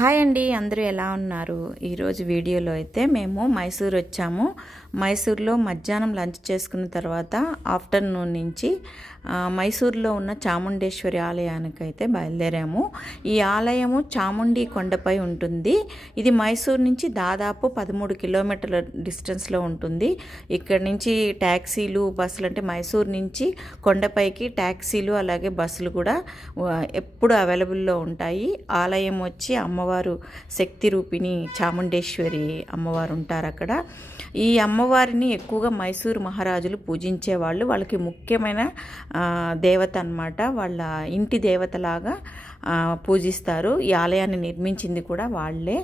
Hi అండి, అందరూ ఎలా ఉన్నారు? ఈరోజు వీడియోలో అయితే మేము మైసూర్ వచ్చాము. మైసూర్లో మధ్యాహ్నం లంచ్ చేసుకున్న తర్వాత ఆఫ్టర్నూన్ నుంచి మైసూర్లో ఉన్న చాముండేశ్వరి ఆలయానికి అయితే బయలుదేరాము. ఈ ఆలయము చాముండి కొండపై ఉంటుంది. ఇది మైసూర్ నుంచి దాదాపు 13 కిలోమీటర్ల డిస్టెన్స్లో ఉంటుంది. ఇక్కడ నుంచి ట్యాక్సీలు, బస్సులు, అంటే మైసూర్ నుంచి కొండపైకి ట్యాక్సీలు అలాగే బస్సులు కూడా ఎప్పుడు అవైలబుల్లో ఉంటాయి. ఆలయం వచ్చి అమ్మవారు శక్తి రూపిణి చాముండేశ్వరి అమ్మవారు ఉంటారు అక్కడ. ఈ అమ్మవారిని ఎక్కువగా మైసూరు మహారాజులు పూజించేవాళ్ళు. వాళ్ళకి ముఖ్యమైన దేవత అన్నమాట. వాళ్ళ ఇంటి దేవతలాగా పూజిస్తారు. ఈ ఆలయాన్ని నిర్మించింది కూడా వాళ్ళే.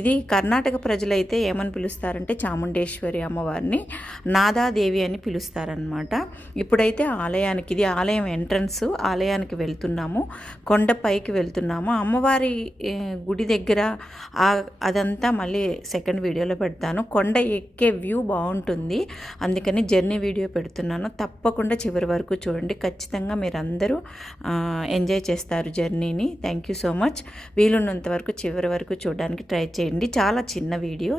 ఇది కర్ణాటక ప్రజలైతే ఏమని పిలుస్తారంటే చాముండేశ్వరి అమ్మవారిని నాదాదేవి అని పిలుస్తారనమాట. ఇప్పుడైతే ఆలయానికి, ఇది ఆలయం ఎంట్రన్స్, ఆలయానికి వెళ్తున్నాము. కొండపైకి వెళ్తున్నాము. అమ్మవారి గుడి దగ్గర అదంతా మళ్ళీ సెకండ్ వీడియోలో పెడతాను. కొండ ఎక్కే వ్యూ బాగుంటుంది, అందుకని జర్నీ వీడియో పెడుతున్నాను. తప్పకుండా చివరి వరకు చూడండి. ఖచ్చితంగా మీరందరూ ఎంజాయ్ చేస్తారు జర్నీని. Thank you so much. వీలున్నంత వరకు చివరి వరకు చూడడానికి ట్రై చేయండి. చాలా చిన్న వీడియో.